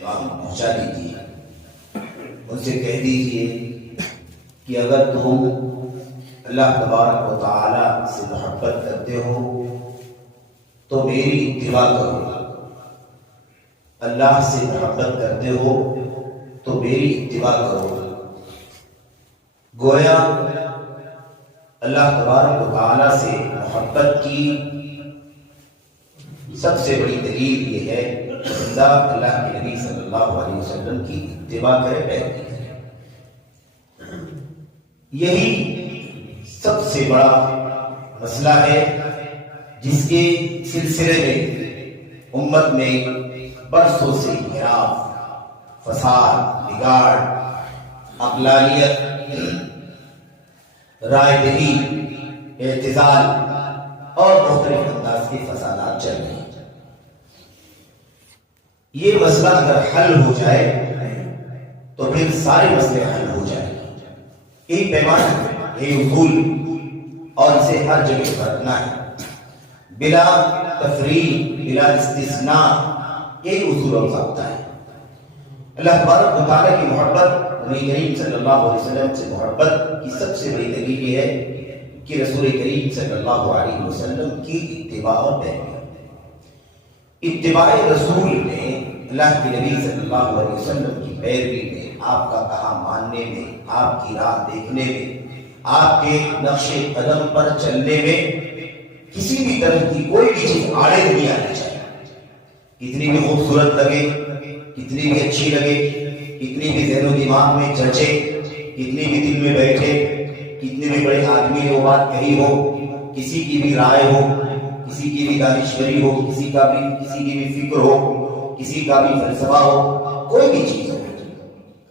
پہنچا دیجیے، ان سے کہہ دیجیے کہ اگر تم اللہ تبارک و تعالی سے محبت کرتے ہو تو میری اتباع کرو، اللہ سے محبت کرتے ہو تو میری اتباع کرو۔ گویا اللہ تبارک و تعالی سے محبت کی سب سے بڑی دلیل یہ ہے کہ بندہ اللہ کے نبی صلی اللہ علیہ وسلم کی اتباع کرے، پیروی کرے۔ یہی سب سے بڑا مسئلہ ہے جس کے سلسلے میں امت میں برسوں سے انحراف، فساد، بگاڑ، عقلانیت، رائے دہی، اعتزال اور مختلف انداز کے فسادات چل رہے ہیں۔ یہ مسئلہ اگر حل ہو جائے تو پھر سارے مسئلے حل ہو جائیں گے۔ یہی پیمانہ، یہی اصول، اور اسے ہر جگہ برتنا ہے بلا تفریق، بلا استثناء۔ یہی اصول اور ضابطہ ہے۔ اللہ تبارک و تعالیٰ کی محبت، نبی کریم صلی اللہ علیہ وسلم سے محبت کی سب سے بڑی دلیل یہ ہے کہ رسول کریم صلی اللہ علیہ وسلم کی اتباع اور پیروی۔ اتباع رسول میں، اللہ کے نبی صلی اللہ علیہ وسلم کی پیروی میں، آپ کا کہا ماننے میں، آپ کی راہ دیکھنے میں، آپ کے نقش قدم پر چلنے میں کسی بھی طرح کی کوئی بھی چیز آڑے نہیں آنی چاہیے۔ کتنی بھی خوبصورت لگے، کتنی بھی اچھی لگے، کتنی بھی ذہن و دماغ میں چرچے، کتنی بھی دل میں بیٹھے، کتنے بھی بڑے آدمی نے وہ بات کہی ہو، کسی کی بھی رائے ہو، کسی کی بھی دانشوری ہو، کسی کی بھی فکر ہو، کسی کا بھی فلسفہ ہو، کوئی بھی چیز ہو،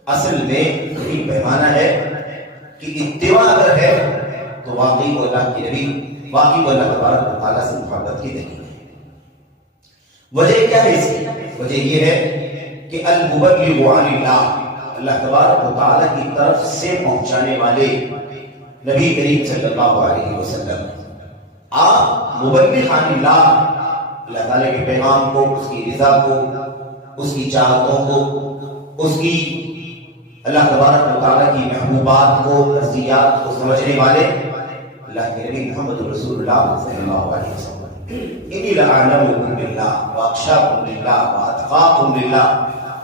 اصل میں یہی پیمانہ ہے کہ اتباع اگر ہے تو واقعی کو اللہ کے نبی، واقعی کو اللہ تبارک و تعالیٰ سے محبت کی دلیل ہے۔ وجہ کیا ہے اس کی؟ وجہ یہ ہے کہ المبلغ عن اللہ، اللہ تبارک و تعالیٰ کی طرف سے پہنچانے والے نبی کریم صلی اللہ علیہ وسلم، آپ مبلغ عن اللہ، اللہ تعالیٰ کے پیغام کو، اس کی رضا کو، اس کی چاہتوں کو، اس کی اللہ تبارک و تعالیٰ کی محبوبات کو، مرضیات کو سمجھنے والے اللہ کے نبی محمد رسول اللہ صلی اللہ علیہ وسلم۔ انی لأعلمکم باللہ واخشاکم للہ واتقاکم للہ،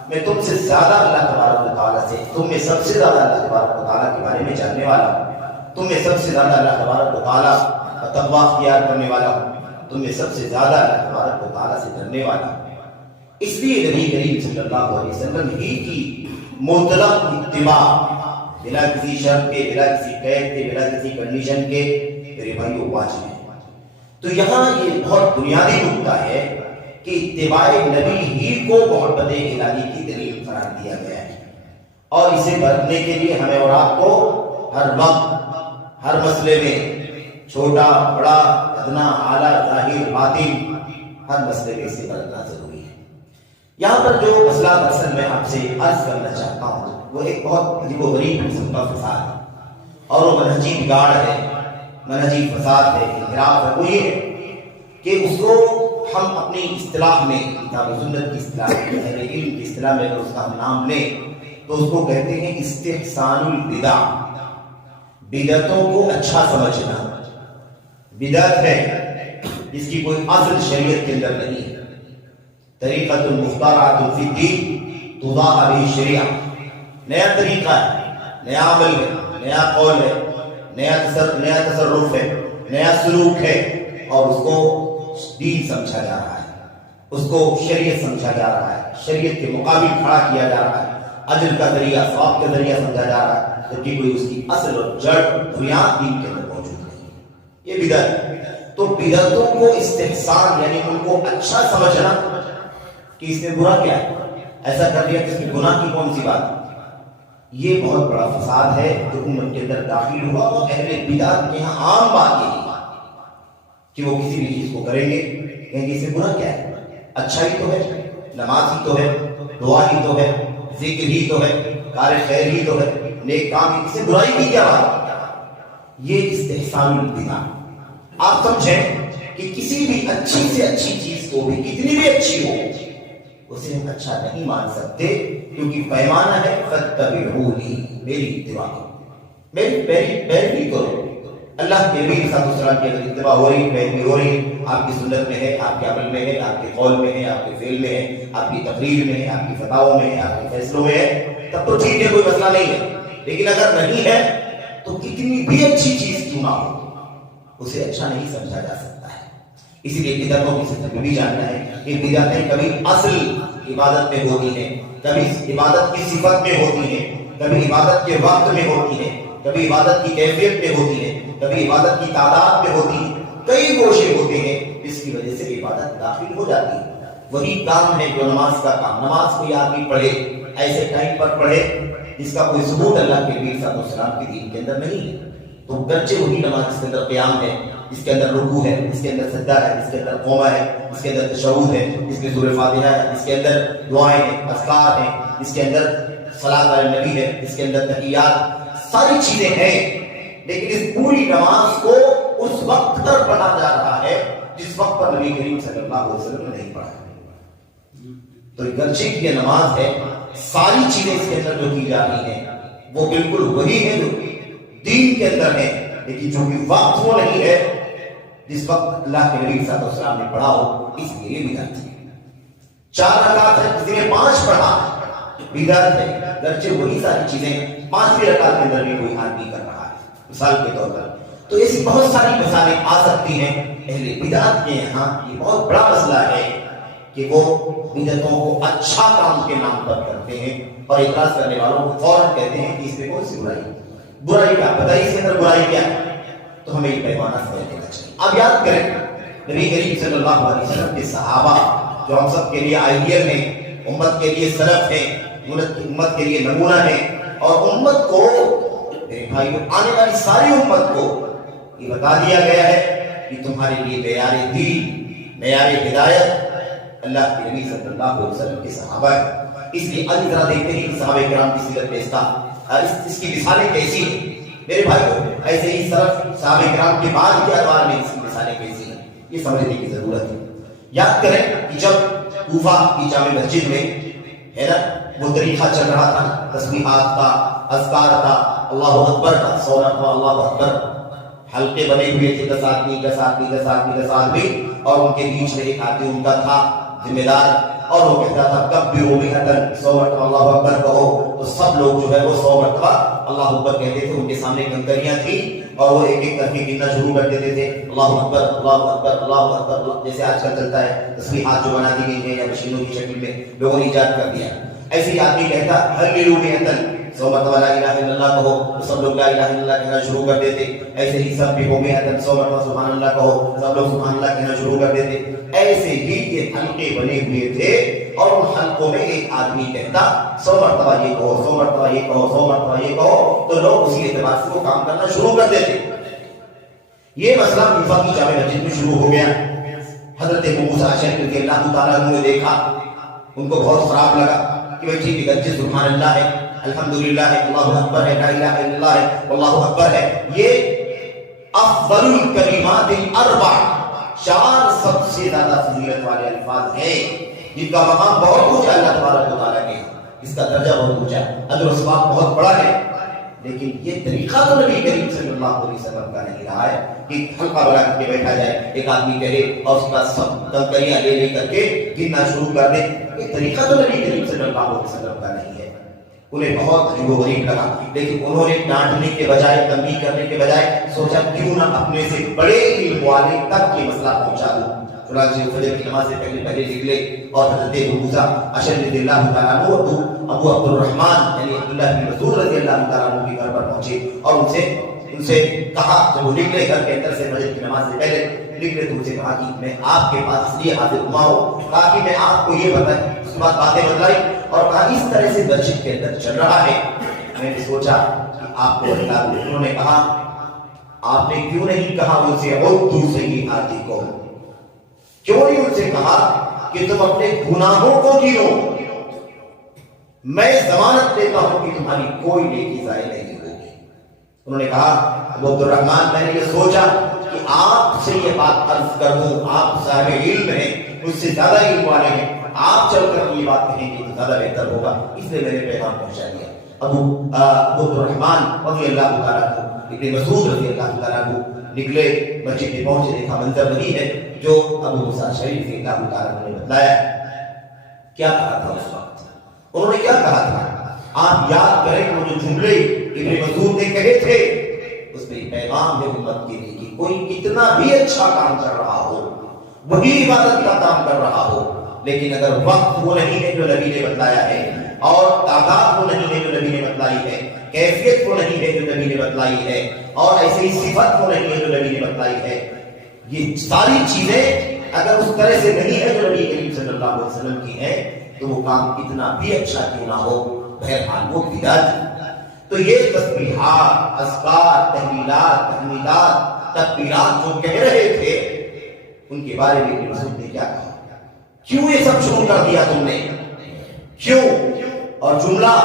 میں تم سے زیادہ اللہ تبارک و تعالیٰ سے، تم میں سب سے زیادہ اللہ تبارک و تعالیٰ کے بارے میں جاننے والا ہوں، تم میں سب سے زیادہ اللہ تبارک و تعالیٰ کا تقویٰ اختیار کرنے والا ہوں، تم میں سب سے زیادہ اللہ تبارک و تعالیٰ سے ڈرنے والا ہوں۔ اس لیے نبی کریم صلی اللہ علیہ وسلم ہی کی مطلق اتباع، بلا کسی شرط کے، بلا کسی قید کے، بلا کسی کنڈیشن کے، میرے بھائیو واجب ہے۔ تو یہاں یہ بہت بنیادی نکتہ ہے کہ اتباع نبی ہی کو محبت الہی کی دلیل قرار دیا گیا ہے، اور اسے برتنے کے لیے ہمیں اور آپ کو ہر وقت، ہر مسئلے میں، چھوٹا بڑا، ادنا اعلیٰ، ظاہر باطن، ہر مسئلے میں اسے برتنا ضروری ہے۔ یہاں پر جو مسئلہ اصل میں آپ سے عرض کرنا چاہتا ہوں وہ ایک بہت عجیب و غریب قسم کا فساد ہے، اور وہ منہجی بگاڑ ہے، منہجی فساد ہے، انحراف ہے۔ وہ یہ ہے کہ اس کو ہم اپنی اصطلاح میں، کتاب و سنت کی اصطلاح میں، اہل علم کی اصطلاح میں اگر اس کا ہم نام لیں تو اس کو کہتے ہیں استحسان البدع، بدعتوں کو اچھا سمجھنا۔ بدعت ہے جس کی کوئی اصل شریعت کے اندر نہیں ہے، طریقۃ مخترعۃ فی الدین تضاء بہ شریعہ، نیا طریقہ ہے، نیا عمل ہے، نیا قول ہے، نیا تصرف ہے، نیا سلوک ہے، اور اس کو دین سمجھا جا رہا ہے، اس کو شریعت سمجھا جا رہا ہے، شریعت کے مقابل کھڑا کیا جا رہا ہے، اجر کا ذریعہ، ثواب کا ذریعہ سمجھا جا رہا ہے، جبکہ کوئی اس کی اصل اور جڑ، بنیاد دین کے اندر موجود نہیں ہے۔ یہ بدعت ہے۔ تو بدعتوں کو استحسان یعنی ان کو اچھا سمجھنا کہ اس میں برا کیا ہے، ایسا کر دیا کہ اس میں گناہ کی کون سی بات ہے، یہ بہت بڑا فساد ہے جو امت کے اندر داخل ہوا، اور اہل بدعت کے یہاں عام بات یہ ہے کہ وہ کسی بھی چیز کو کریں گے، کہیں گے اس میں گناہ کیا ہے، اچھا ہی تو ہے، نماز ہی تو ہے، دعا ہی تو ہے، ذکر ہی تو ہے، کار خیر ہی تو ہے، نیک کام ہی، اس سے برائی کی کیا بات؟ یہ استحسان البدع۔ آپ سمجھیں کہ کسی بھی اچھی سے اچھی چیز کو بھی، کتنی بھی اچھی ہو، اسے ہم اچھا نہیں مان سکتے، کیونکہ پیمانہ ہے فاتبعونی، میری اتباع کرو، میری پیروی کرو۔ اللہ کے نبی صلی اللہ علیہ وسلم کی اگر اتباع ہو رہی، پیروی ہو رہی، آپ کی سنت میں ہے، آپ کے عمل میں ہے، آپ کے قول میں ہے، آپ کے فعل میں ہے، آپ کی تقریر میں ہے، آپ کی فتاووں میں ہے، آپ کے فیصلوں میں ہے، تب تو ٹھیک ہے، کوئی مسئلہ نہیں ہے۔ لیکن اگر نہیں ہے تو کتنی بھی اچھی چیز کیوں نہ ہو، اسے اچھا نہیں سمجھا جا سکتا ہے۔ اسی لیے بدعتوں کی صفت میں بھی جاننا ہے کہ بدعتیں کبھی اصل عبادت میں ہوتی ہیں، کبھی عبادت کی صفت میں ہوتی ہیں، کبھی عبادت کے وقت میں ہوتی ہیں، کبھی عبادت کی کیفیت میں ہوتی ہے، کبھی عبادت کی تعداد میں ہوتی ہے، کئی گوشے ہوتے ہیں جس کی وجہ سے عبادت داخل ہو جاتی ہے۔ وہی کام ہے جو نماز کا کام، نماز کوئی آدمی پڑھے ایسے ٹائم پر پڑھے جس کا کوئی ثبوت اللہ کے نبی صلی اللہ علیہ وسلم کے دین کے اندر نہیں ہے، تو گرچہ وہی نماز جس کے اندر قیام ہے، جس کے اندر رکوع ہے، جس کے اندر سجدہ ہے، جس کے اندر قومہ ہے، جس کے اندر تشہد ہے، جس میں سورہ فاتحہ ہے، جس کے اندر دعائیں ہیں، اذکار ہیں، جس کے اندر صلاۃ علی النبی ہے، جس کے اندر تحیات، ساری چیزیں ہیں، لیکن اس پوری نماز کو اس وقت پر پڑھا جا رہا ہے جس وقت پر نبی کریم صلی اللہ علیہ وسلم نے نہیں پڑھا۔ تو گرچہ یہ نماز ہے، ساری چیزیں اس کے اندر جو کی جا رہی ہیں وہ بالکل وہی ہے جو دین کے اندر ہے، لیکن جو کہ وقت وہ نہیں ہے جس وقت اللہ کے نبی صلی اللہ علیہ وسلم نے پڑھا ہو، اس لیے یہ بدعت ہے۔ 4 رکعت ہے، کسی نے 5 پڑھا، بدعت ہے، گرچہ وہی ساری چیزیں 5ویں رکعت کے اندر بھی کوئی آدمی کر رہا ہے، مثال کے طور پر۔ تو ایسی بہت ساری مثالیں آ سکتی ہیں۔ اہل بدعت کے یہاں یہ بہت بڑا مسئلہ ہے کہ وہ بدعتوں کو اچھا کام کے نام پر کرتے ہیں، اور اعتراض کرنے والوں کو فوراً کہتے ہیں کہ اس میں کون سی برائی کیا، بتائیے اس کے اندر برائی کیا ہے، تو ہمیں پیمانہ سمجھ لینا چاہیے۔ اب یاد کریں نبی کریم صلی اللہ علیہ وسلم کے صحابہ جو ہم سب کے لیے آئیڈیل ہیں، امت کے لیے سلف ہیں، امت کے لیے نمونہ ہیں، اور امت کو میرے بھائیو آنے والی ساری امت کو یہ بتا دیا گیا ہے کہ تمہارے لیے معیار دین، معیار ہدایت اللہ کے نبی صلی اللہ علیہ وسلم کے صحابہ ہے۔ اس لیے اب ذرا دیکھتے ہیں کہ صحابہ کرام کی سیرت پیشہ اس کی مثالیں کیسی ہیں میرے بھائیو، ایسے ہی صرف صحابہ کرام کے بعد کے ادوار میں اس کی مثالیں کیسی ہیں یہ سمجھنے کی ضرورت ہے۔ یاد کریں کہ جب کوفہ کی جامع مسجد میں ہے نا وہ طریقہ چل رہا تھا، تسبیحات کا، اذکار کا، اللہ اکبر کا، 100 مرتبہ اللہ اکبر، حلقے بنے ہوئے تھے 10 آدمی 10 آدمی 10 آدمی 10 آدمی، اور ان کے بیچ میں ایک آدمی ان کا تھا ذمہ دار، اور وہ کہتا تھا کبروا 100 مرتبہ اللہ اکبر کہو، تو سب لوگ جو ہے وہ 100 مرتبہ اللہ اکبر کہتے تھے۔ ان کے سامنے کنکریاں تھیں اور وہ ایک ایک کر کے گننا شروع کر دیتے تھے، اللہ اکبر اللہ اکبر اللہ اکبر، جیسے آج کل چلتا ہے تسبیحات جو بنا دی گئی ہیں یا مشینوں کی شکل میں لوگوں نے ایجاد کر دیا۔ ایسے ہی آدمی کہتا ہلیلو 100 مرتبہ لا الہ الا اللہ کہو، تو سب لوگ لا الہ الا اللہ کہنا شروع کر دیتے۔ ایسے ہی سب بھی 100 مرتبہ سبحان اللہ کہو، سب لوگ سبحان اللہ کہنا شروع کر دیتے۔ ایسے ہی یہ حلقے بنے ہوئے تھے، اور ان حلقوں میں ایک آدمی کہتا 100 مرتبہ یہ کہو، 100 مرتبہ یہ کہو، 100 مرتبہ یہ کہو، تو لوگ اسی اعتبار سے وہ کام کرنا شروع کر دیتے۔ یہ مسئلہ کوفہ کی جامع مسجد میں شروع ہو گیا۔ حضرت ابو موسیٰ اشعری رضی اللہ تعالیٰ عنہ نے دیکھا، ان کو بہت خراب لگا کہ بھائی ٹھیک ہے، سبحان اللہ ہے، الحمدللہ ہے، اللہ اکبر ہے، لا الہ الا اللہ ہے، واللہ اکبر ہے، یہ افضل الکلمات الاربع، 4 سب سے زیادہ فضیلت والے الفاظ ہیں جن کا مقام بہت اونچا ہے اللہ تبارک و تعالیٰ کے، اس کا درجہ بہت اونچا ہے، اجر و ثواب بہت بڑا ہے۔ لیکن یہ طریقہ تو نبی کریم صلی اللہ علیہ وسلم کا نہیں رہا ہے کہ حلقہ بنا کر کے بیٹھا جائے، ایک آدمی کہے اور اس کا سب کنکریاں لے کر کے گننا شروع کر دے۔ یہ طریقہ تو نبی کریم صلی اللہ علیہ وسلم کا نہیں ہے۔ انہیں بہت عجیب و غریب لگا، لیکن انہوں نے ڈانٹنے کے بجائے، تنبیہ کرنے کے بجائے سوچا کیوں نہ اپنے سے بڑے علم والے تک یہ مسئلہ پہنچا دوں۔ چنانچہ فجر کی نماز سے پہلے نکلے اور حضرت ابو موسیٰ اشعری رضی اللہ تعالیٰ عنہ ابو عبد الرحمن یعنی عبداللہ بن مسعود رضی اللہ تعالیٰ عنہ کے گھر پر پہنچے، اور ان سے کہا، جب وہ نکلے گھر کے اندر سے فجر کی نماز سے پہلے نکلے تو ان سے کہا کہ میں آپ کے پاس اس لیے حاضر ہوا ہوں تاکہ میں آپ کو یہ بتائیں۔ اس کے بعد باتیں بتلائی اور کہا اس طرح سے مسجد کے اندر چل رہا ہے، میں نے سوچا کہ آپ کو بتا دوں۔ انہوں نے کہا آپ نے کیوں نہیں کہا ان سے عدوا سیئاتکم، کیوں نہیں ان سے کہا کہ تم اپنے گناہوں کو گنو، میں ضمانت دیتا ہوں کہ تمہاری کوئی نیکی ضائع نہیں ہوگی۔ انہوں نے کہا ابو عبد الرحمن میں نے یہ سوچا کہ آپ سے یہ بات عرض کر دوں، آپ صاحب علم ہیں، مجھ سے زیادہ علم والے ہیں، آپ چل کر یہ بات کہیں گے تو زیادہ بہتر ہوگا، اس لیے میں نے پیغام پہنچا دیا۔ ابو عبدالرحمن رضی اللہ تعالیٰ عنہ، ابن مسعود رضی اللہ تعالیٰ عنہ نکلے، مسجد میں پہنچے، دیکھا منظر وہی ہے جو ابو موسیٰ اشعری رضی اللہ تعالیٰ عنہ نے بتلایا۔ کیا کہا تھا اس وقت؟ انہوں نے کیا کہا تھا؟ آپ یاد کریں وہ جو جملے ابن مسعود نے کہے تھے، اس میں پیغام ہے امت کے لیے کہ کوئی کتنا بھی اچھا کام کر رہا ہو، وہی عبادت کا کام کر رہا ہو، لیکن اگر وقت وہ نہیں ہے جو نبی نے بتلایا ہے، اور تعداد وہ نہیں ہے جو نبی نے بتلائی ہے، کیفیت وہ نہیں ہے جو نبی نے بتلائی ہے، اور ایسی صفت وہ نہیں ہے جو نبی نے بتلائی ہے، یہ ساری چیزیں اگر اس طرح سے نہیں ہے جو نبی کریم صلی اللہ علیہ وسلم کی ہے، تو وہ کام کتنا بھی اچھا کیوں نہ ہو، بہرحال وہ بدعت۔ تو یہ تسبیحات، اذکار، تحلیلات، تحمیدات، تکبیرات جو کہہ رہے تھے، ان کے بارے میں ابن مسعود نے کیا کہا؟ کیوں یہ سب شروع کر دیا تم نے؟ کیوں؟ اور جملہ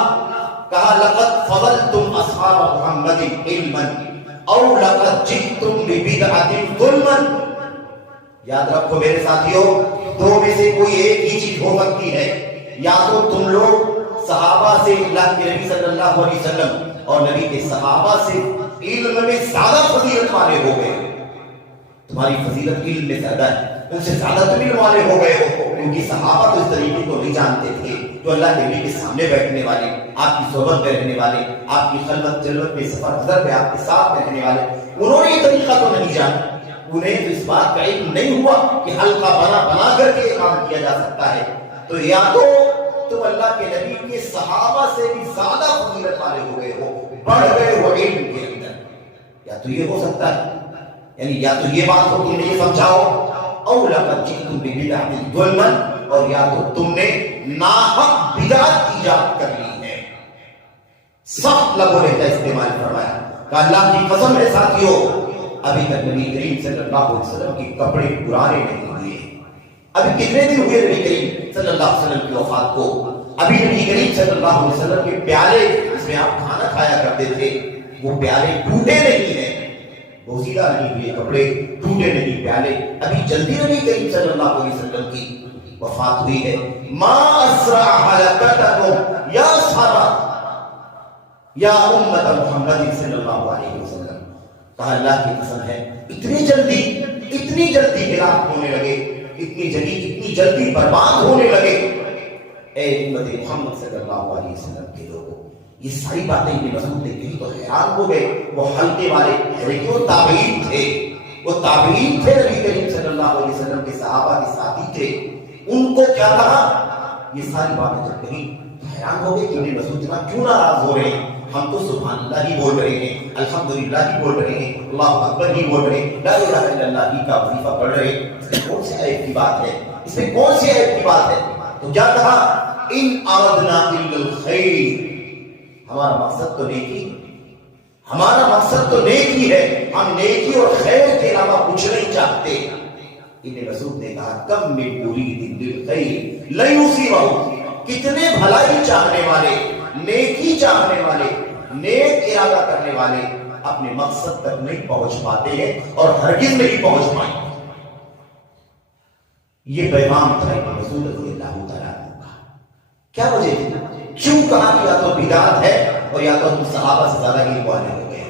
کہا لقد فضلتم اصحاب محمد علما او لقد جئتم ببدعۃ ظلما۔ یاد رکھو میرے ساتھیوں، دو میں سے کوئی ایک ہی چیز ہو سکتی ہے، یا تو تم لوگ صحابہ سے اللہ کے نبی صلی اللہ علیہ وسلم اور نبی کے صحابہ سے علم میں زیادہ فضیلت والے ہو گئے، تمہاری فضیلت علم میں زیادہ ہے، ان سے زیادہ تم علم والے ہو گئے ہو، کیونکہ صحابہ تو اس طریقے کو نہیں جانتے تھے، جو اللہ کے نبی کے سامنے بیٹھنے والے، آپ کی صحبت میں رہنے والے، آپ کی خلوت جلوت میں سفر حضر میں آپ کے ساتھ رہنے والے، انہوں نے یہ طریقہ تو نہیں جانا، انہیں تو اس بات کا علم نہیں ہوا کہ حلقہ بنا کر کے کام کیا جا سکتا ہے۔ تو یا تو تم اللہ کے نبی کے صحابہ سے بھی زیادہ فضیلت والے ہو گئے ہو، بڑھ گئے ہو علم کے اندر، یا تو یہ ہو سکتا ہے، یعنی یا تو یہ بات ہو تم نے یہ سمجھاؤ، او لقد جئتم ببدعۃ ظلما، اور یا تو تم نے ناحق بدعت ایجاد کر لی ہے۔ سخت لفظوں نے استعمال فرمایا کہ اللہ کی قسم ہے ساتھیوں، ابھی تک نبی کریم صلی اللہ علیہ وسلم کے کپڑے پرانے نہیں ہوئے، ابھی کتنے دن ہوئے نبی کریم صلی اللہ علیہ وسلم کی وفات کو، ابھی نبی کریم صلی اللہ علیہ وسلم کے پیالے جس میں آپ کھانا کھایا کرتے تھے، وہ پیالے ٹوٹے نہیں ہیں، بوسیدہ نہیں ہوئے کپڑے، ٹوٹے نہیں پیالے، ابھی جلدی نبی کریم صلی اللہ علیہ وسلم کی وفات ہوئی ہے۔ ما اسرع حلقتکم یا صحابہ یا امت محمد صلی اللہ علیہ وسلم، کہا اللہ کی قسم ہے اتنی جلدی ہلاک ہونے لگے، اتنی جلدی برباد ہونے لگے اے امت محمد صلی اللہ علیہ وسلم کے لوگوں۔ یہ ساری باتیں ابن مسعود نے کہی تو حیران ہو گئے، وہ حلقے والے وہ تابعین تھے، وہ تابعین تھے، نبی کریم صلی اللہ علیہ وسلم کے صحابہ کے ساتھی تھے، ان کو کیا کہا؟ یہ ساری باتیں جب کہی حیران ہو گئے کہ ابن مسعود جناب کیوں ناراض ہو رہے ہیں، ہم تو سبحان اللہ ہی بول رہے ہیں، الحمدللہ ہی بول رہے ہیں، اللہ اکبر ہی بول رہے ہیں، لا الہ الا اللہ ہی کا وظیفہ پڑھ رہے ہیں، اس میں کون سی عیب کی بات ہے، اس میں کون سی عیب کی بات ہے؟ تو کیا کہا؟ ان اردنا الا الخیر، ہمارا مقصد تو نیکی، ہمارا مقصد تو نیکی ہے، ہم نیکی اور خیر کے علاوہ کچھ نہیں چاہتے۔ ابن مسعود نے کہا کم من مرید للخیر لن یصیبہ، کتنے بھلائی چاہنے والے، نیکی چاہنے والے، نیک ارادہ کرنے والے اپنے مقصد تک نہیں پہنچ پاتے ہیں اور ہرگز نہیں پہنچ پائیں گے۔ یہ پیغام تھا ابن مسعود رضی اللہ تعالیٰ عنہ کا۔ کیا وجہ تھی؟ کیوں کہا کہ یا تو بدعت ہے اور یا تو تم صحابہ سے زیادہ علم والے ہو گئے؟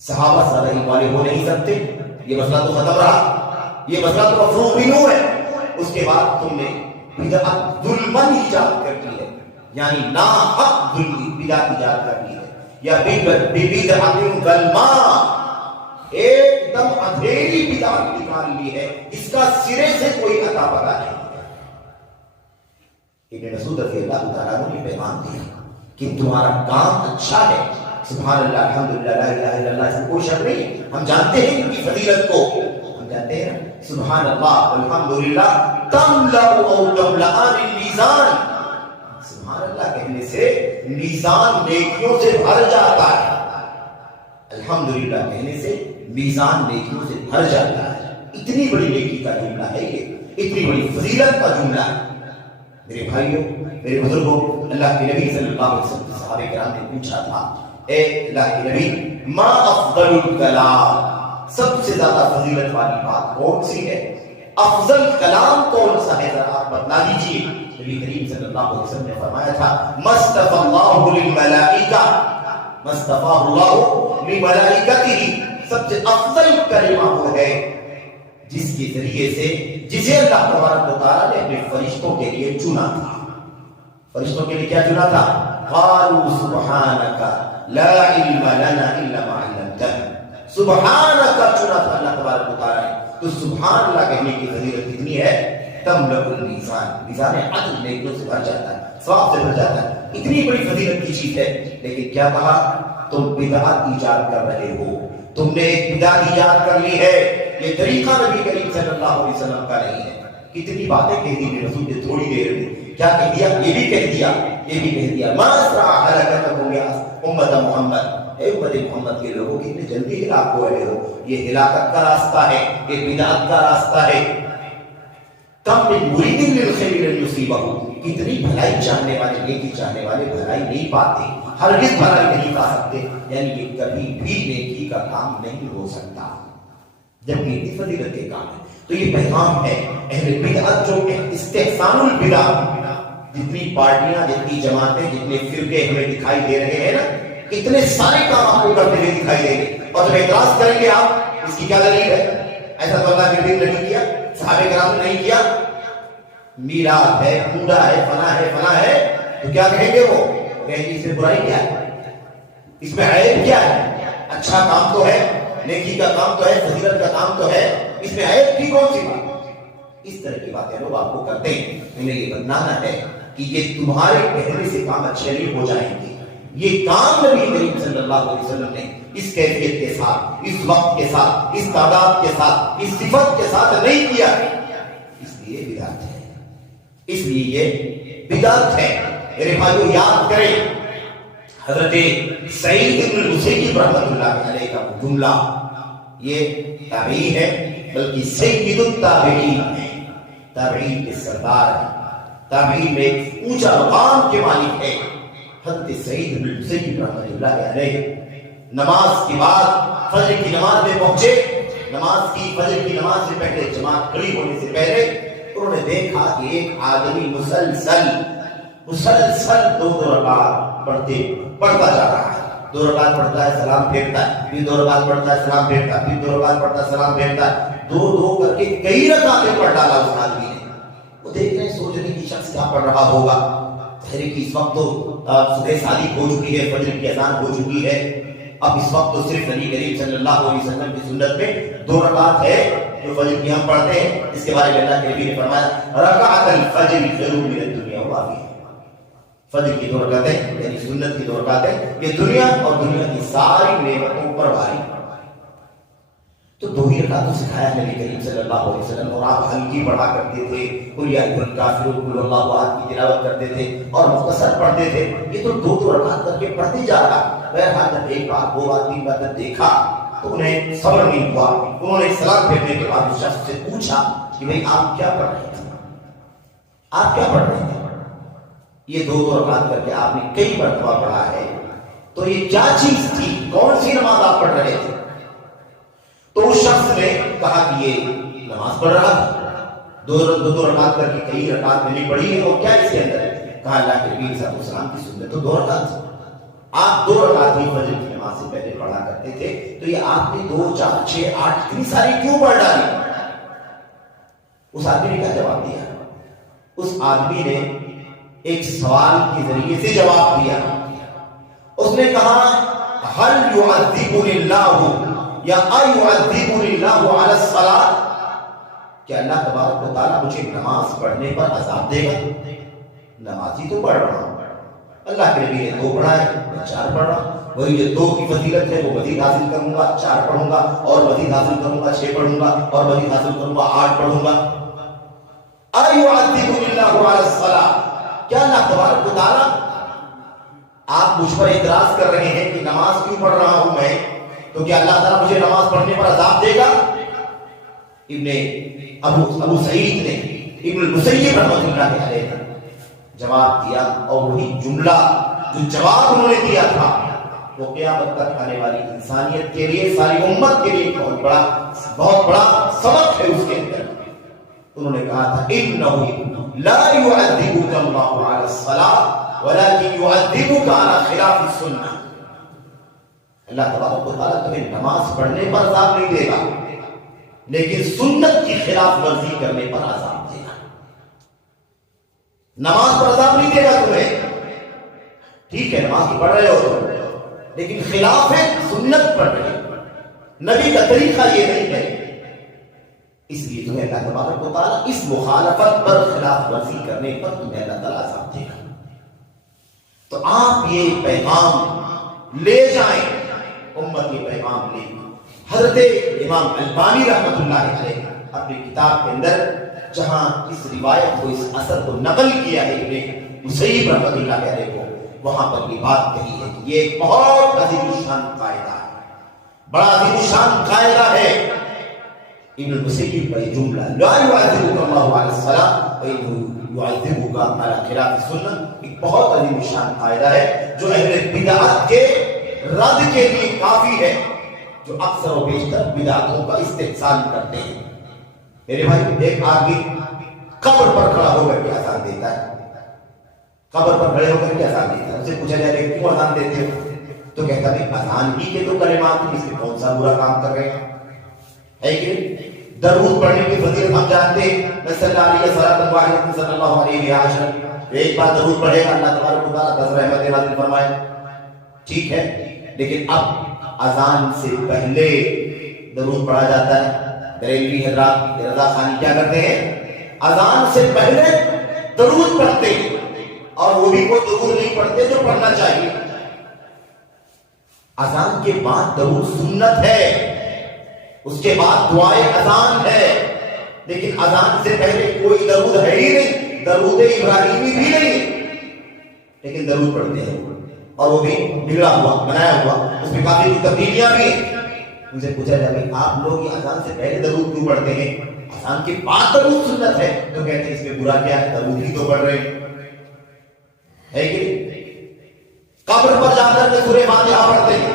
صحابہ سے زیادہ علم والے ہو نہیں سکتے، یہ مسئلہ تو ختم رہا، یہ مسئلہ تو مفروغ بھی نو ہے۔ اس کے بعد تم نے بدعت ظلمن ایجاد کر دی ہے، یعنی ناحق بدعت ایجاد کر دی ہے، یا بدعت ظلما، ایک دم اندھیری بدعت نکال لی ہے، اس کا سرے سے کوئی عطا پتا نہیں۔ ابن مسعود رضی اللہ تعالیٰ عنہ نے پیغام دیا کہ تمہارا کام اچھا ہے، سبحان اللہ الحمدللہ لا الہ الا اللہ، اس میں کوئی شک نہیں، ہم جانتے ہیں ان کی فضیلت کو، ہم جانتے ہیں سبحان اللہ الحمدللہ تملأ او تملأان المیزان، سبحان اللہ کہنے سے میزان نیکیوں سے بھر جاتا ہے، الحمدللہ کہنے سے میزان نیکیوں سے بھر جاتا ہے۔ اتنی بڑی نیکی کا جملہ ہے یہ، اتنی بڑی فضیلت کا جملہ ہے۔ میرے بھائیوں، میرے بزرگوں، اللہ کے نبی صلی اللہ علیہ وسلم صحابہ کرام نے پوچھا تھا اے اللہ کے نبی ما افضل الکلام، سب سے زیادہ فضیلت والی بات کون سی ہے؟ افضل کلام کون سا ہے ذرا آپ بتلا دیجیے. نبی کریم صلی اللہ علیہ وسلم نے فرمایا تھا مصطفى اللہ للملائکہ، مصطفى اللہ لملائکتہ، سب سے افضل کلمہ وہ ہے جس کے ذریعے سے جسے اللہ تبارک و تعالیٰ نے اپنے فرشتوں کے لیے چنا تھا. فرشتوں کے لیے کیا چنا تھا؟ قالوا سبحانک لا علم لنا الا ما علمتنا، سبحانک چنا تھا اللہ تبارک و تعالیٰ نے. تو سبحان اللہ کہنے کی فضیلت کتنی ہے؟ تملأ المیزان، میزان عدل نیکیوں سے بھر جاتا ہے، ثواب سے بھر جاتا ہے. اتنی بڑی فضیلت کی چیز ہے. لیکن کیا کہا؟ تم بدعت ایجاد کر رہے ہو، تم نے ایک بدعت ایجاد کر لی ہے. یہ طریقہ نبی کریم صلی اللہ علیہ وسلم کا نہیں ہے. کتنی باتیں کہہ دی رسول نے تھوڑی دیر میں. کیا کہہ دیا؟ یہ بھی کہہ دیا، یہ بھی کہہ دیا ما اسرع ہلاکتکم یا امت محمد، اے امت محمد کے لوگوں کتنے جلدی ہلاک ہو رہے ہو. یہ ہلاکت کا راستہ ہے، یہ بدعت کا راستہ ہے. کم من مرید للخیر لن یصیبہ، کتنی بھلائی چاہنے والے، نیکی چاہنے والے بھلائی نہیں پاتے، ہرگز بھلائی نہیں پا سکتے. یعنی یہ کبھی بھی نیکی کا کام نہیں ہو سکتا جبکہ یہ فضیلت کے کام ہے. تو یہ پیغام ہے اہل بدعت جو استحسان البدع، جتنی پارٹیاں، جتنی جماعتیں، جتنے فرقے ہمیں دکھائی دے رہے ہیں نا، اتنے سارے کام آپ کو کرتے ہوئے دکھائی دیں گے. اور جب اعتراض کریں گے آپ، اس کی کیا دلیل ہے؟ ایسا تو اللہ کے دین نے نہیں کیا، صحابہ کرام نے نہیں کیا. میلاد ہے، پوجا ہے، فنا ہے، فنا ہے، تو کیا کہیں گے وہ؟ کہیں گے اس میں برائی کیا ہے، اس میں عیب کیا ہے؟ اچھا کام تو ہے، نیکی کا کام تو ہے، فضیلت کا کام تو ہے، اس میں عیب کی کون سی بات؟ اس طرح کی باتیں لوگ آپ کو کرتے ہیں. انہیں یہ بتانا ہے کہ یہ تمہارے کہنے سے کام اچھے نہیں ہو جائیں گے. یہ کام نبی کریم صلی اللہ علیہ وسلم نے اس کیفیت کے ساتھ، اس وقت کے ساتھ، اس تعداد کے ساتھ، اس صفت کے ساتھ نہیں کیا. اس لیے بدعت ہے، اس لیے یہ بدعت ہے. میرے بھائیو یاد کریں حضرت سعید بن المسیب رحمۃ اللہ علیہ کا جملہ، یہ تابعی ہے بلکہ سید التابعین ہے، تابعین کے سردار ہے، تابعین میں اونچا مقام کے مالک ہے. حضرت سعید بن المسیب رحمۃ اللہ علیہ نماز کے بعد فجر کی نماز میں پہنچے. نماز کی، فجر کی نماز سے پہلے، جماعت کھڑی ہونے سے پہلے انہوں نے دیکھا کہ ایک آدمی مسلسل دو رکعت پڑھتا جا رہا ہے. 2 رکعت پڑھتا ہے، سلام پھیرتا ہے، پھر 2 رکعت پڑھتا ہے، سلام پھیرتا ہے، پھر 2 رکعت پڑھتا ہے، سلام پھیرتا ہے. 2 کر کے کئی رکعتیں پڑھ ڈالا اس آدمی نے. وہ دیکھ رہے ہیں، سوچ رہے کہ شخص کیا پڑھ رہا ہوگا. اس وقت تو صبح صادق ہو چکی ہے، فجر کی اذان ہو چکی ہے. اب اس وقت تو صرف نبی کریم صلی اللہ علیہ وسلم کی سنت میں 2 رکعت ہے جو فجر کی ہم پڑھتے ہیں. اس کے بارے میں اللہ کے نبی نے فرمایا رکعت الفجر خیر من الدنیا وما فیہا. فجر کی 2 رکعتیں یعنی سنت کی 2 رکعتیں یہ دنیا اور دنیا کی ساری نعمتوں پر بھاری. تو 2 ہی رکعتوں سکھایا نبی کریم صلی اللہ علیہ وسلم. اور آپ ہلکی پڑھا کرتے تھے، قل یا ایھا الکافرون، قل اللہ احد کی تلاوت کرتے تھے اور مختصر پڑھتے تھے. یہ تو 2 رکعت کر کے پڑھتے جا رہا. بہرحال جب 1 بار 2 بار 3 بار جب دیکھا تو انہیں صبر نہیں ہوا. انہوں نے سلام پھیرنے کے بعد اس شخص سے پوچھا کہ بھئی آپ کیا پڑھ رہے تھے، آپ کیا پڑھ رہے تھے؟ یہ 2 رکعت کر کے آپ نے کئی مرتبہ پڑھا ہے، تو یہ کیا چیز تھی، کون سی نماز آپ پڑھ رہے تھے؟ تو اس شخص نے کہا کہ یہ نماز پڑھ رہا تھا. 2 رکعت کر کے کئی رکعت میں نے پڑھی ہے، اور کیا اس کے اندر ہے؟ کہا اللہ کے نبی صلی اللہ علیہ وسلم کی سنت تو 2 رکعت، آپ 2 رکعت ہی فجر کی نماز سے پہلے پڑھا کرتے تھے، تو یہ آپ نے 2 4 6 8 اتنی ساری کیوں پڑھ ڈالی؟ اس آدمی نے کیا جواب دیا؟ اس آدمی نے ایک سوال کے ذریعے سے جواب دیا. اس نے کہا هل يعذبني الله یا ايعذبني الله على الصلاة، کہ اللہ تبارک و تعالیٰ مجھے نماز پڑھنے پر عذاب دے گا؟ نماز ہی تو پڑھ رہا ہوں. اللہ کے نبی نے 2 پڑھا ہے، میں 4 پڑھ رہا ہوں. وہی جو 2 کی فضیلت ہے وہ مزید حاصل کروں گا، 4 پڑھوں گا، اور مزید حاصل کروں گا، 6 پڑھوں گا، اور مزید حاصل کروں گا، 8 پڑھوں گا. ايعذبني الله على الصلاة، کیا اللہ تبارک و تعالیٰ، آپ مجھ پر اعتراض کر رہے ہیں کہ نماز کیوں پڑھ رہا ہوں میں، تو کیا اللہ تعالیٰ مجھے نماز پڑھنے پر عذاب دے گا؟ ابو سعید نے ابن المسیب رحمۃ اللہ علیہ نے جواب دیا، اور وہی جملہ جو جواب انہوں نے دیا تھا وہ قیامت تک آنے والی انسانیت کے لیے، ساری امت کے لیے بہت بڑا سبق ہے اس کے اندر. انہوں نے کہا تھا انه لا يعذبك الله على الصلاة ولكن يعذبك على خلاف السنة. اللہ تبارک و تعالیٰ تمہیں نماز پڑھنے پر عذاب نہیں دے گا لیکن سنت کی خلاف ورزی کرنے پر عذاب دے گا. نماز پر عذاب نہیں دے گا تمہیں، ٹھیک ہے نماز پڑھ رہے ہو لیکن خلاف ہے سنت پڑھ رہے ہو، نبی کا طریقہ یہ نہیں ہے، اس لیے تمہیں اللہ تبارک و تعالیٰ اس مخالفت پر خلاف ورزی کرنے پر تمہیں اللہ تعالیٰ عذاب دے گا. تو آپ یہ پیغام لے جائیں، امت یہ پیغام لے. حضرت امام البانی رحمۃ اللہ علیہ اپنی کتاب کے اندر جہاں اس روایت کو اس اثر کو نقل کیا ہے ابن مسیب رحمۃ اللہ علیہ کو، وہاں پر یہ بات کہی ہے کہ یہ ایک بہت عظیم الشان قاعدہ ہے، بڑا عظیم الشان قاعدہ ہے. ابن المسیب کا یہ جملہ لا يعذبك الله على الصلاة وإنه يعذبك على خلاف السنة ایک بہت عظیم الشان قاعدہ ہے جو اہل بدعت کے رد کے لیے کافی ہے، جو اکثر و بیشتر بدعتوں کا استحسان کرتے ہیں. میرے بھائی ایک آدمی قبر پر کھڑا ہو کر کے اذان دیتا ہے، قبر پر کھڑے ہو کر کے اذان دیتا ہے. اسے پوچھا جائے کہ کیوں اذان دیتے ہو تو کہتا ہے اذان ہی کے تو کلمات ہیں، اس میں کون سا برا کام کر رہے ہیں. ہے کہ درود پڑھنے کی فضیلت ہم جانتے ہیں، صلی اللہ علیہ وسلم صلی اللہ علیہ وسلم ایک بار درود پڑھے گا اللہ تبارک و تعالیٰ 10 رحمتیں نازل فرمائے، ٹھیک ہے. لیکن اب اذان سے پہلے درود پڑھا جاتا ہے. بریلوی حضرات رضا خانی کیا کرتے ہیں، اذان سے پہلے درود پڑھتے ہیں، اور وہ بھی کوئی درود نہیں پڑھتے جو پڑھنا چاہیے. اذان کے بعد درود سنت ہے، اس کے بعد دعائے اذان ہے، لیکن اذان سے پہلے کوئی درود ہے ہی نہیں، درود ابراہیمی بھی نہیں، لیکن درود پڑھتے ہیں اور وہ بھی بگڑا ہوا بنایا ہوا، اس میں کافی تبدیلیاں بھی ہیں. ان سے پوچھا جائے آپ لوگ یہ اذان سے پہلے درود کیوں پڑھتے ہیں، اذان کے بعد درود سنت ہے، تو کہتے ہیں اس میں برا کیا ہے، درود ہی تو پڑھ رہے ہیں کہ قبر پر جا کر کے سورہ فاتحہ پڑھتے ہیں.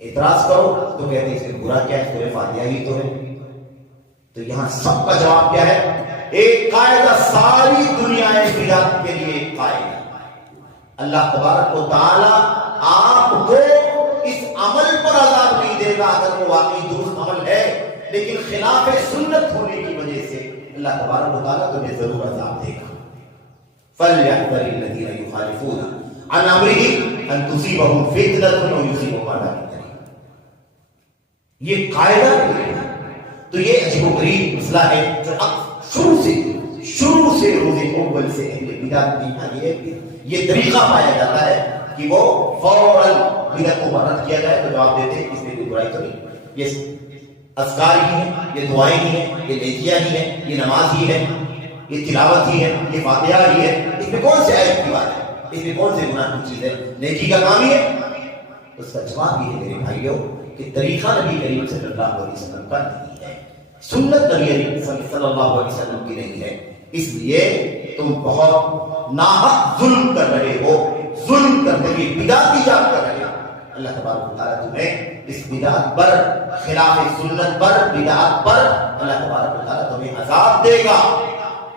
اعتراض کرو تو کہتے ہیں اس میں برا کیا ہے، سورہ فاتحہ ہی تو ہے. تو یہاں سب کا جواب کیا ہے، ایک قاعدہ ساری دنیا بدعت کے لیے ایک قاعدہ. اللہ تبارک و تعالی آپ کو اس عمل پر عذاب نہیں دے گا اگر وہ واقعی درست عمل ہے، لیکن خلاف سنت ہونے کی وجہ سے اللہ تبارک و تعالی تمہیں ضرور عذاب دے گا. فَلْيَحْذَرِ الَّذِينَ يُخَالِفُونَ عَنْ أَمْرِهِ أَن تُصِيبَهُمْ فِتْنَةٌ أَوْ يُصِيبَهُمْ عَذَابٌ أَلِيمٌ. یہ قاعدہ تو یہ عجیب و غریب مسئلہ ہے جو شروع سے روز اول سے اہل بدعت میں یہ طریقہ پایا جاتا ہے کہ وہ فوراً بدعت کو رد کیا جائے تو جواب دیتے ہیں اس میں کوئی برائی تو نہیں، یہ اذکار ہی ہے، یہ دعائیں ہی ہیں، یہ نیکیاں ہی ہیں، یہ نماز ہی ہے، یہ تلاوت ہی ہے، یہ فاتحہ ہی ہے، اس میں کون سے عیب کی بات ہے، اس میں کون سے گناہ کی چیز ہے، نیکی کا کام ہی ہے. اس کا جواب یہ ہے میرے بھائیوں کہ طریقہ نبی کریم صلی اللہ علیہ وسلم کا نہیں ہے، سنت نبی کریم صلی اللہ علیہ وسلم کی نہیں ہے. اس لیے تم بہت ناحق ظلم کر رہے ہو، ظلم کرنے کی بدعت ایجاد کر رہے ہو. اللہ تبارک و تعالیٰ تمہیں اس بدعت پر، خلاف سنت پر، بدعت پر اللہ تبارک و تعالیٰ تمہیں عذاب دے گا،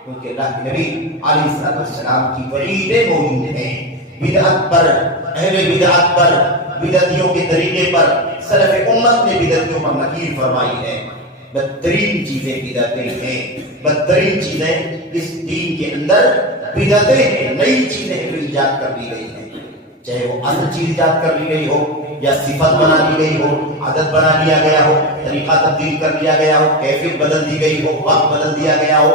کیونکہ اللہ کے نبی علیہ السلام کی وعیدیں موجود ہیں. بدعت پر، اہل بدعت پر، بدعتیوں کے طریقے پر سلف امت نے بدعتیوں پر نکیر فرمائی ہے. بدترین چیزیں بدعتیں ہیں، بدترین چیزیں اس دین کے اندر بدعتیں ہیں، نئی چیزیں جو ایجاد کر دی گئی ہیں، چاہے وہ اصل چیز ایجاد کر لی گئی ہو یا صفت بنا دی گئی ہو، عادت بنا لیا گیا ہو، طریقہ تبدیل کر لیا گیا ہو، کیفیت بدل دی گئی ہو، وقت بدل دیا گیا ہو.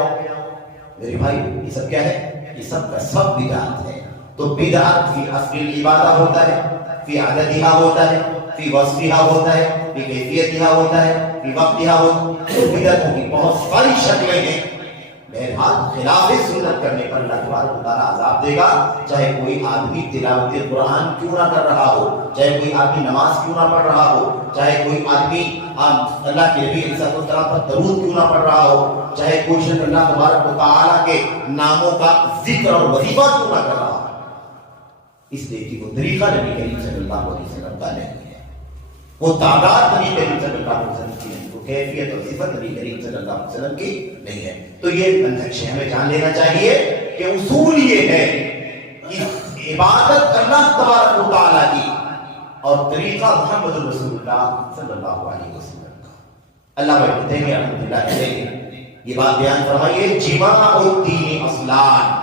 میرے بھائی یہ سب کیا ہے، یہ سب کا سب بدعت ہے. تو بدعت فی اصل العبادہ ہوتا ہے، فی عددہا ہوتا ہے، فی وصفہا ہوتا ہے، فی کیفیتہا ہوتا ہے، فی وقتہا ہوتا ہے. بدعتوں کی بہت ساری شکلیں ہیں. بہرحال خلاف سنت کرنے پر اللہ تبارک و تعالیٰ عذاب دے گا، چاہے کوئی آدمی تلاوت قرآن کیوں نہ کر رہا ہو، چاہے کوئی آدمی نماز کیوں نہ پڑھ رہا ہو، چاہے کوئی آدمی اللہ کے نبی علیہ السلام پر درود کیوں نہ پڑھ رہا ہو، چاہے کوئی شخص اللہ تبارک و تعالیٰ کے ناموں کا ذکر اور وظیفہ کیوں نہ کر رہا ہو. اس لیے کہ وہ طریقہ نبی کریم صلی اللہ علیہ وسلم کا نہیں ہے، وہ تعداد نبی کریم صلی اللہ علیہ وسلم کی نہیں. کیفیت اور صفت نبی کریم صلی اللہ علیہ وسلم کی نہیں ہے. تو یہ منہج ہے, ہمیں جان لینا چاہیے کہ اصول یہ ہے کہ عبادت اللہ تبارک و تعالیٰ کی اور طریقہ محمد رسول اللہ صلی اللہ علیہ وسلم کا. علامہ ابن تیمیہ رحمۃ اللہ علیہ یہ بات بیان فرمائیے, جماع الدین اصلان,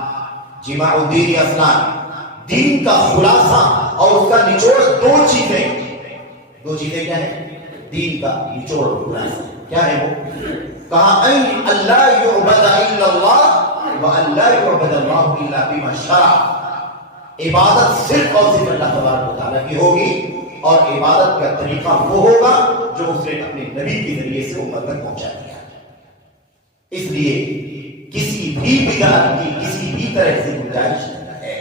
جماع الدین اصلان, دین کا خلاصہ اور اس کا نچوڑ دو چیزیں کیا ہیں؟ دین کا نچوڑ اور خلاصہ کیا ہے وہ؟ کہا ان اللہ یعبد الا اللہ وان لا یعبد اللہ الا بما شرع. عبادت صرف اور صرف اللہ تبارک و تعالیٰ کی ہوگی اور عبادت کا طریقہ وہ ہوگا جو اس نے اپنے نبی کے ذریعے سے امت تک پہنچا دیا. اس لیے کسی بھی بدعت کی کسی بھی طرح سے گنجائش نہیں ہے.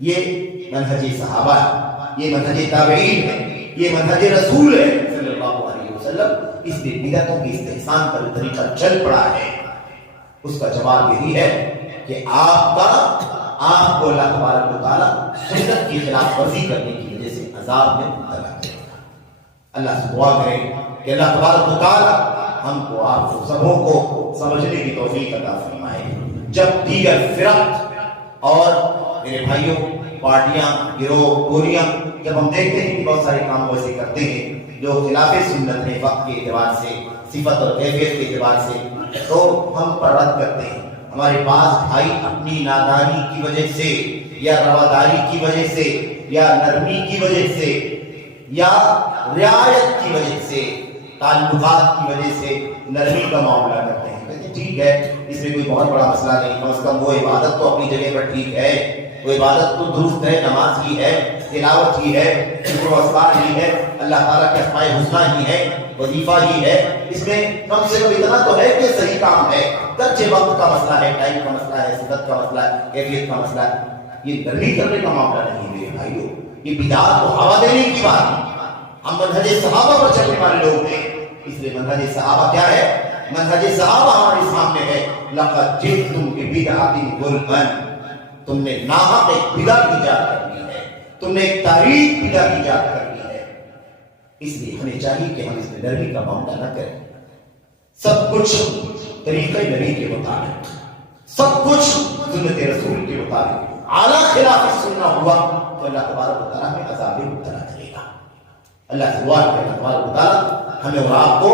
یہ منہج صحابہ ہے, یہ منہج تابعین ہے, یہ منہج رسول ہے صلی اللہ علیہ وسلم. اس لیے بدعتوں کی استحسان کا جو طریقہ چل پڑا ہے اس کا جواب یہی ہے کہ آپ کو اللہ تبارک و تعالیٰ سنت کی خلاف ورزی کرنے کی وجہ سے عذاب میں مبتلا کرے گا. اللہ سے دعا کریں کہ اللہ تبارک و تعالیٰ ہم کو آپ کو سبوں کو سمجھنے کی توفیق عطا فرمائے. جب دیگر فرق اور میرے بھائیوں پارٹیاں, گروہ, گوریاں, جب ہم دیکھتے ہیں کہ بہت سارے کام ویسے کرتے ہیں جو خلاف سنت ہے وقت کے اعتبار سے, صفت اور کیفیت کے اعتبار سے, تو ہم پر رد کرتے ہیں. ہمارے پاس بھائی اپنی نادانی کی وجہ سے یا رواداری کی وجہ سے یا نرمی کی وجہ سے یا رعایت کی وجہ سے, تعلقات کی وجہ سے نرمی کا معاملہ کرتے ہیں. کہتے ہیں ٹھیک ہے, اس میں کوئی بہت بڑا مسئلہ نہیں, کم از کم وہ عبادت تو اپنی جگہ پر ٹھیک ہے, وہ عبادت تو درست ہے, نماز ہی ہے, تلاوت ہی ہے, ذکر و اذکار ہی ہے, اللہ تعالیٰ کے اسماء الحسنی ہی ہے, وظیفہ ہی ہے. اس میں کم سے کم اتنا تو ہے کہ صحیح کام ہے. گرچہ وقت کا مسئلہ ہے, ٹائم کا مسئلہ ہے, صفت کا مسئلہ ہے, کیفیت کا مسئلہ ہے. یہ نرمی کرنے کا معاملہ نہیں میرے بھائیو, یہ بدعات کو ہوا دینے کی بات ہے. ہم منہج صحابہ پر چلنے والے لوگ ہیں, اس لیے منہج صحابہ کیا ہے؟ منہج صحابہ ہمارے سامنے ہے. لقد جئتم ببدعۃ غلبا, تم نے ناحق ایک بدعت ایجاد کر دی ہے, تم نے ایک تاریخ بدعت ایجاد کر دی ہے. اس لیے ہمیں چاہیے کہ ہم اس میں نرمی کا معاملہ نہ کریں. سب کچھ طریقہ نبی کے مطابق, سب کچھ سنت رسول کے مطابق. اعلیٰ خلاف سننا ہوا تو اللہ تبارک و تعالیٰ ہمیں عذاب میں مبتلا کرے گا. اللہ سے دعا کہ اللہ تبارک و تعالیٰ ہمیں اور آپ کو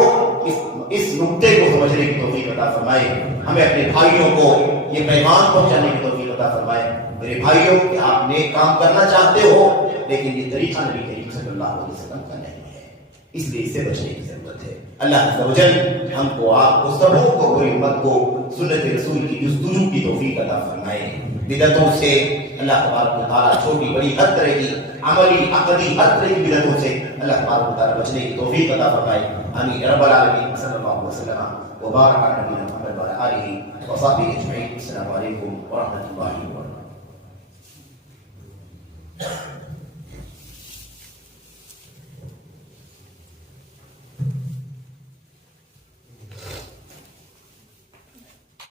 اس نقطے کو سمجھنے کی توفیق عطا فرمائے. ہمیں اپنے بھائیوں کو یہ پیغام پہنچانے کی توفیق عطا فرمائے. میرے بھائیوں کہ آپ نیک کام کرنا چاہتے ہو لیکن یہ طریقہ نبی کریم صلی اللہ علیہ وسلم کا نہیں ہے, اس لیے اس سے بچنے کی ضرورت ہے. اللہ عز و جل ہم کو, آپ کو, سبوں کو, پوری امت کو سنت رسول کی جستجو کی توفیق عطا فرمائے. بدعتوں سے اللہ تبارک و تعالیٰ چھوٹی بڑی ہر طرح کی عملی عقدی ہر طرح کی بدعتوں سے اللہ تبارک و تعالیٰ بچنے کی توفیق عطا فرمائے. آمین رب العالمین. صلی اللہ علیہ وسلم وبارک علی نبینا محمد وعلی آلہ وصحبہ اجمعین. السلام علیکم ورحمۃ اللہ وبرکاتہ.